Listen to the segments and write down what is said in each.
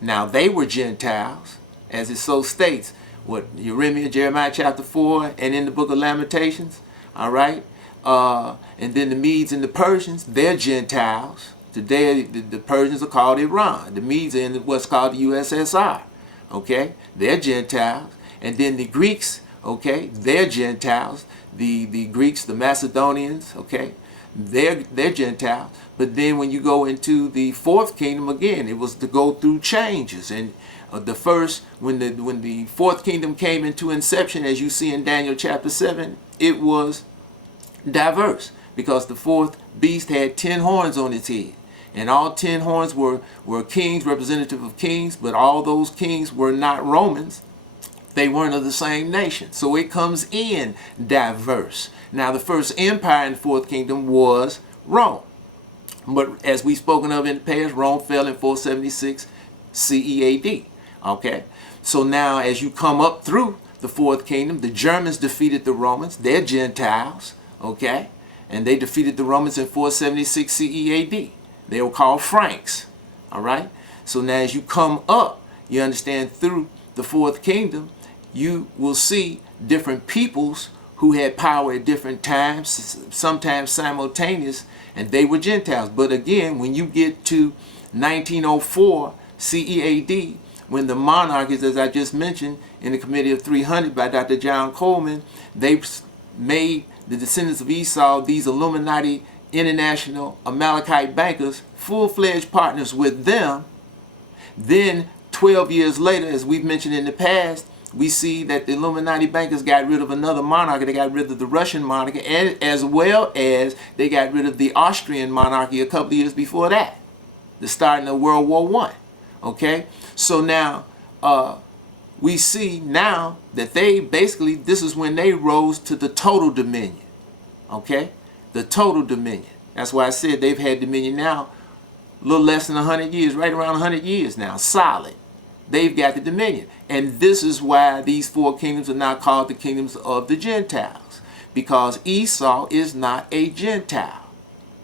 Now they were Gentiles, as it so states, what Jeremiah chapter 4, and in the book of Lamentations. All right, and then the Medes and the Persians, they're Gentiles. Today the Persians are called Iran. The Medes are in what's called the USSR. Okay, they're Gentiles. And then the Greeks, okay, they're Gentiles. The Greeks, the Macedonians, okay, they're Gentiles. But then when you go into the fourth kingdom, again, it was to go through changes. And the first, when the fourth kingdom came into inception, as you see in Daniel chapter 7, it was diverse, because the fourth beast had 10 horns on its head. And all 10 horns were kings, representative of kings, but all those kings were not Romans. They weren't of the same nation. So it comes in diverse. Now the first empire in the fourth kingdom was Rome. But as we've spoken of in the past, Rome fell in 476 CE AD. Okay? So now as you come up through the fourth kingdom, the Germans defeated the Romans. They're Gentiles. Okay? And they defeated the Romans in 476 CE AD. They were called Franks. All right? So now as you come up, you understand, through the fourth kingdom, you will see different peoples who had power at different times, sometimes simultaneous, and they were Gentiles. But again, when you get to 1904 CE AD, when the monarchies, as I just mentioned, in the Committee of 300 by Dr. John Coleman, they made the descendants of Esau, these Illuminati international Amalekite bankers, full-fledged partners with them. Then 12 years later, as we've mentioned in the past, we see that the Illuminati bankers got rid of another monarchy. They got rid of the Russian monarchy, and as well as they got rid of the Austrian monarchy a couple of years before that, the starting of World War I. Okay, so now we see now that they basically, this is when they rose to the total dominion. Okay, the total dominion. That's why I said they've had dominion now a little less than 100 years, right around 100 years now, solid. They've got the dominion. And this is why these four kingdoms are now called the kingdoms of the Gentiles, because Esau is not a Gentile.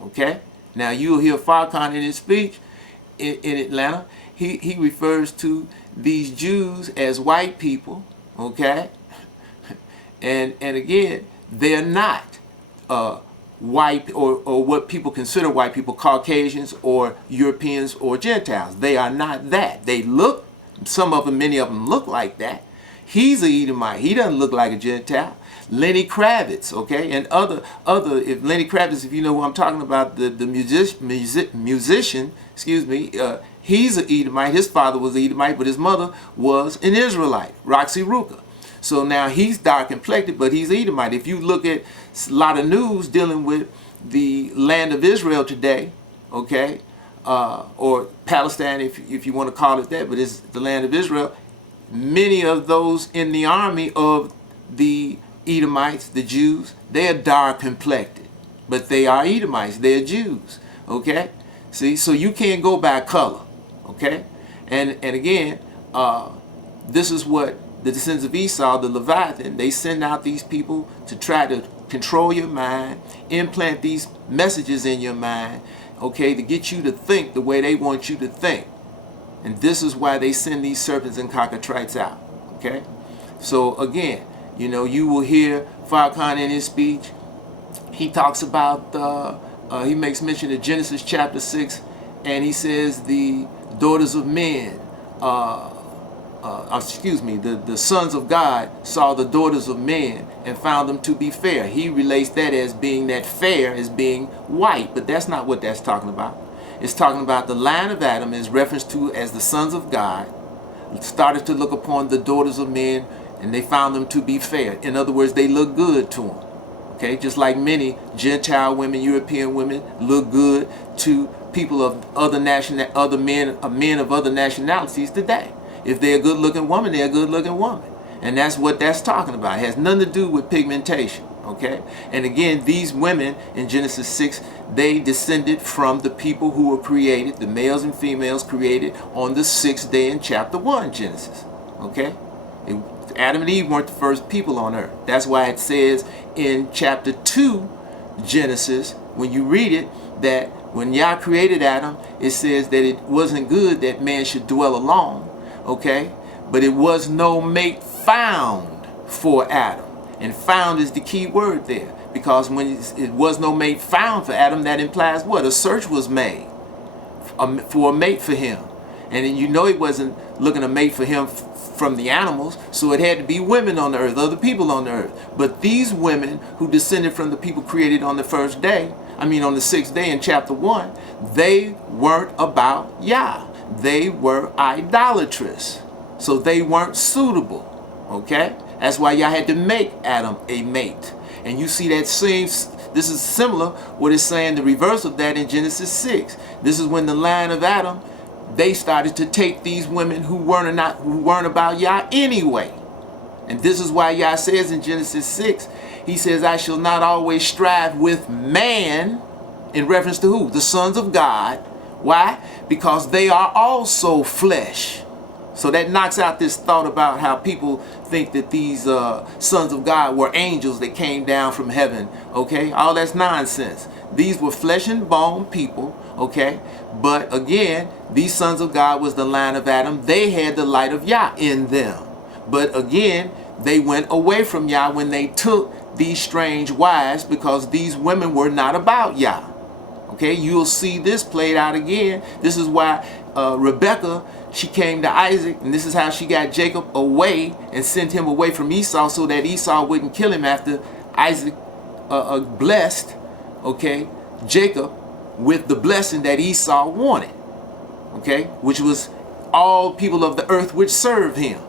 Okay? Now you'll hear Farrakhan in his speech in Atlanta. He refers to these Jews as white people. Okay? And again, they're not white or what people consider white people, Caucasians or Europeans or Gentiles. They are not that. They look, some of them, many of them look like that. He's a Edomite. He doesn't look like a Gentile. Lenny Kravitz, okay, and other if Lenny Kravitz, if you know who I'm talking about, the musician, excuse me, he's an Edomite. His father was an Edomite, but his mother was an Israelite, Roxy Ruka. So now he's dark complected, but he's Edomite. If you look at a lot of news dealing with the land of Israel today, okay, or Palestine, if you want to call it that, but it's the land of Israel. Many of those in the army of the Edomites, the Jews, they are dark complected, but they are Edomites. They're Jews. Okay, see, so you can't go by color. Okay, and again, this is what the descendants of Esau, the Leviathan, they send out these people to try to control your mind, implant these messages in your mind, okay, to get you to think the way they want you to think. And this is why they send these serpents and cockatrices out. Okay? So again, you know, you will hear Farrakhan in his speech. He talks about, he makes mention of Genesis chapter 6, and he says the daughters of men, the sons of God saw the daughters of men and found them to be fair. He relates that as being that fair as being white, but that's not what that's talking about. It's talking about the line of Adam is referenced to as the sons of God started to look upon the daughters of men and they found them to be fair. In other words, they look good to them. Okay, just like many Gentile women, European women look good to people of men of other nationalities today. If they're a good-looking woman, they're a good-looking woman. And that's what that's talking about. It has nothing to do with pigmentation, okay? And again, these women in Genesis 6, they descended from the people who were created, the males and females created on the 6th day in chapter 1, Genesis, okay? Adam and Eve weren't the first people on earth. That's why it says in chapter 2, Genesis, when you read it, that When Yah created Adam, it says that it wasn't good that man should dwell alone, okay? But it was no mate found for Adam. And found is the key word there, because when it was no mate found for Adam, that implies what? A search was made for a mate for him. And you know he wasn't looking a mate for him from the animals, so it had to be women on the earth, other people on the earth. But these women who descended from the people created on the first day, on the sixth day in chapter 1, they weren't about Yah. They were idolatrous. So they weren't suitable. Okay? That's why Yah had to make Adam a mate. And you see that same, this is similar, what it's saying, the reverse of that in Genesis 6. This is when the line of Adam, they started to take these women who weren't about Yah anyway. And this is why Yah says in Genesis 6, he says, I shall not always strive with man, in reference to who? The sons of God. Why? Because they are also flesh. So that knocks out this thought about how people think that these sons of God were angels that came down from heaven. Okay? All that's nonsense. These were flesh and bone people. Okay? But again, these sons of God was the line of Adam. They had the light of Yah in them. But again, they went away from Yah when they took these strange wives, because these women were not about Yah. Okay, you'll see this played out again. This is why Rebekah, she came to Isaac, and this is how she got Jacob away and sent him away from Esau, so that Esau wouldn't kill him after Isaac blessed, okay, Jacob with the blessing that Esau wanted, okay, which was all people of the earth would serve him.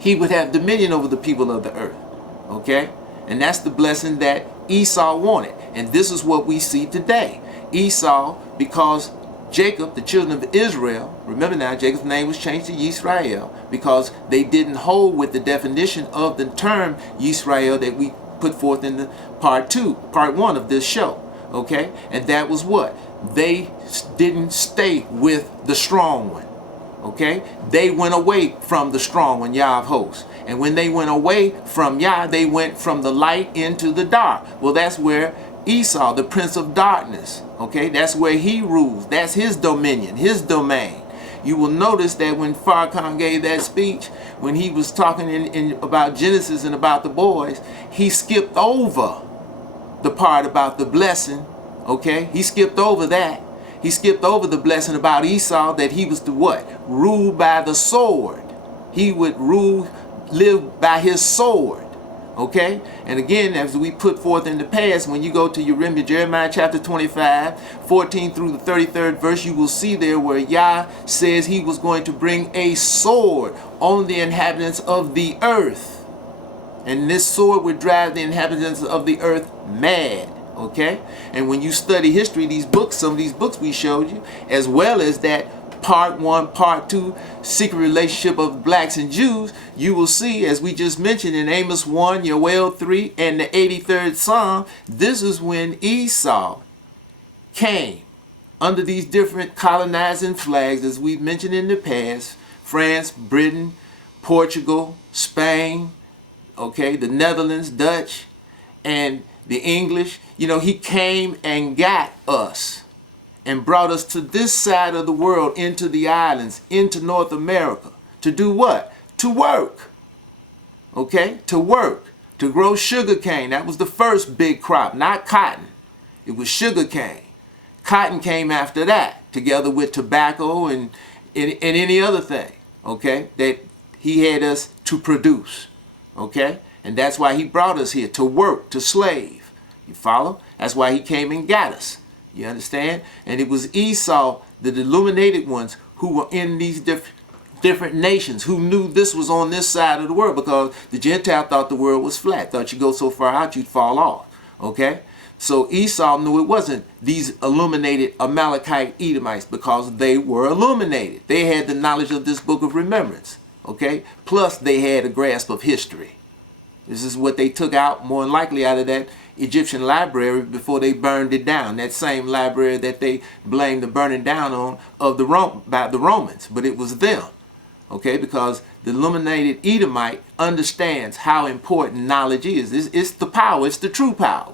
He would have dominion over the people of the earth, okay? And that's the blessing that Esau wanted. And this is what we see today. Esau, because Jacob, the children of Israel, remember now, Jacob's name was changed to Yisrael, because they didn't hold with the definition of the term Yisrael that we put forth in the part 1 of this show, okay? And that was what? They didn't stay with the strong one, okay? They went away from the strong one, Yah of hosts. And when they went away from Yah, they went from the light into the dark. Well, that's where Esau, the prince of darkness, okay, that's where he rules. That's his dominion, his domain. You will notice that when Farrakhan gave that speech, when he was talking about Genesis and about the boys, he skipped over the part about the blessing, okay? He skipped over that. He skipped over the blessing about Esau, that he was to what? Rule by the sword. He would live by his sword. Okay? And again, as we put forth in the past, when you go to Jeremiah chapter 25, 14 through the 33rd verse, you will see there where Yah says he was going to bring a sword on the inhabitants of the earth. And this sword would drive the inhabitants of the earth mad. Okay? And when you study history, these books, some of these books we showed you, as well as that part 1, part 2, secret relationship of blacks and Jews, you will see, as we just mentioned in Amos 1, Yoel 3, and the 83rd Psalm, this is when Esau came under these different colonizing flags, as we've mentioned in the past: France, Britain, Portugal, Spain, okay, the Netherlands, Dutch, and the English. You know, he came and got us and brought us to this side of the world, into the islands, into North America. To do what? To work. Okay? To work. To grow sugar cane. That was the first big crop, not cotton. It was sugar cane. Cotton came after that, together with tobacco and any other thing, okay, that he had us to produce. Okay? And that's why he brought us here, to work, to slave. You follow? That's why he came and got us. You understand? And it was Esau, the illuminated ones, who were in these different nations, who knew this was on this side of the world, because the Gentile thought the world was flat. Thought you go so far out, you'd fall off. Okay? So Esau knew it wasn't these illuminated Amalekite Edomites, because they were illuminated. They had the knowledge of this book of remembrance. Okay? Plus, they had a grasp of history. This is what they took out, more than likely, out of that Egyptian library before they burned it down. That same library that they blamed the burning down on by the Romans. But it was them. Okay? Because the illuminated Edomite understands how important knowledge is. It's the power. It's the true power.